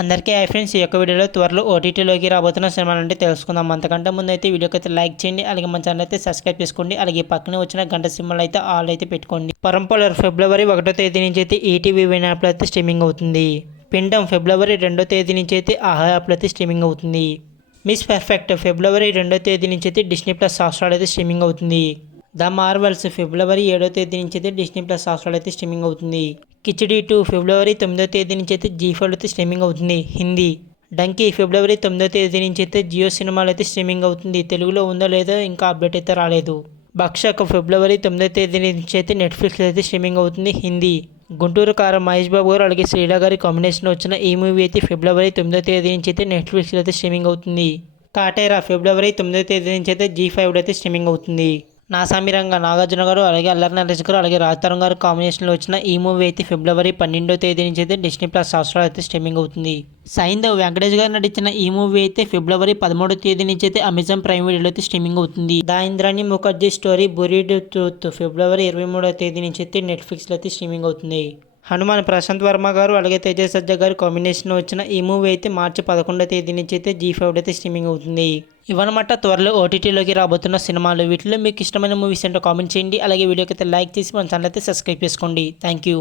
అందరికీ hi friends, ఈ యొక్క వీడియోలో త్వరలో ఓటీటీలోకి రాబోతున్న సినిమాలు అంటే తెలుసుకుందాం. అంతకంటే ముందు అయితే వీడియోకి అయితే లైక్ చేయండి, అలాగే మన ఛానల్ అయితే సబ్స్క్రైబ్ చేసుకోండి, అలాగే పక్కనే వచ్చిన గంట సింబల్ అయితే ఆల్ అయితే పెట్టుకోండి. పరంపలర్ ఫిబ్రవరి 1వ తేదీ నుంచి అయితే ఈటీవీ విన్ యాప్లో అయితే స్ట్రీమింగ్ అవుతుంది. పిండం ఫిబ్రవరి 2వ తేదీ నుంచి అయితే ఆహా యాప్లో అయితే స్ట్రీమింగ్ అవుతుంది. మిస్ పర్ఫెక్ట్ ఫిబ్రవరి 2వ తేదీ నుంచి అయితే డిస్నీ ప్లస్ హాట్‌స్టార్ అయితే స్ట్రీమింగ్ అవుతుంది. ద మార్వెల్స్ ఫిబ్రవరి 7వ తేదీ నుంచి అయితే డిస్నీ ప్లస్ హాట్‌స్టార్ అయితే స్ట్రీమింగ్ అవుతుంది. కిచిడి 2 ఫిబ్రవరి 9వ తేదీ నుంచి అయితే జీ5 అయితే స్ట్రీమింగ్ అవుతుంది హిందీ. డంకీ ఫిబ్రవరి 9వ తేదీ నుంచి అయితే జియో సినిమాలు అయితే స్ట్రీమింగ్ అవుతుంది. తెలుగులో ఉందో లేదో ఇంకా అప్డేట్ అయితే రాలేదు. భక్షక్ ఫిబ్రవరి 9వ తేదీ నుంచి అయితే నెట్ఫ్లిక్స్ అయితే స్ట్రీమింగ్ అవుతుంది హిందీ. గుంటూరు కారం మహేష్ బాబు గారు అలాగే శ్రీలా గారి కాంబినేషన్లో వచ్చిన ఈ మూవీ అయితే ఫిబ్రవరి 9వ తేదీ నుంచి అయితే నెట్ఫ్లిక్స్లో అయితే స్ట్రీమింగ్ అవుతుంది. కాటేరా ఫిబ్రవరి 9వ తేదీ నుంచి అయితే జీ5 అయితే స్ట్రీమింగ్ అవుతుంది. నాసామిరంగా నాగార్జున గారు అలాగే అల్లరి నరేష్ గారు అలాగే రాజ్తరుణ్ గారు కాంబినేషన్లో వచ్చిన ఈ మూవీ అయితే ఫిబ్రవరి 12వ తేదీ నుంచి అయితే డిస్నీ ప్లస్ హాట్‌స్టార్ అయితే స్ట్రీమింగ్ అవుతుంది. సైంధవ్ వెంకటేష్ గారు నటించిన ఈ మూవీ అయితే ఫిబ్రవరి 13వ తేదీ నుంచి అయితే అమెజాన్ ప్రైమ్ వీడియోలో అయితే స్ట్రీమింగ్ అవుతుంది. The Indrani Mukerjea story buried truth ఫిబ్రవరి 23వ తేదీ నుంచి అయితే నెట్ఫ్లిక్స్లో అయితే స్ట్రీమింగ్ అవుతుంది. హనుమాన్ ప్రశాంత్ వర్మ గారు అలాగే తేజ సజ్జా గారు కాంబినేషన్ వచ్చిన ఈ మూవీ అయితే మార్చి 11వ తేదీ నుంచి అయితే జీ5 అయితే స్ట్రీమింగ్ అవుతుంది. ఇవన్నమాట త్వరలో ఓటీటీలోకి రాబోతున్న సినిమాలు. వీటిలో మీకు ఇష్టమైన మూవీస్ ఏంటో కామెంట్ చేయండి, అలాగే వీడియోకి అయితే లైక్ చేసి మన ఛానల్ అయితే సబ్స్క్రైబ్ చేసుకోండి. Thank you.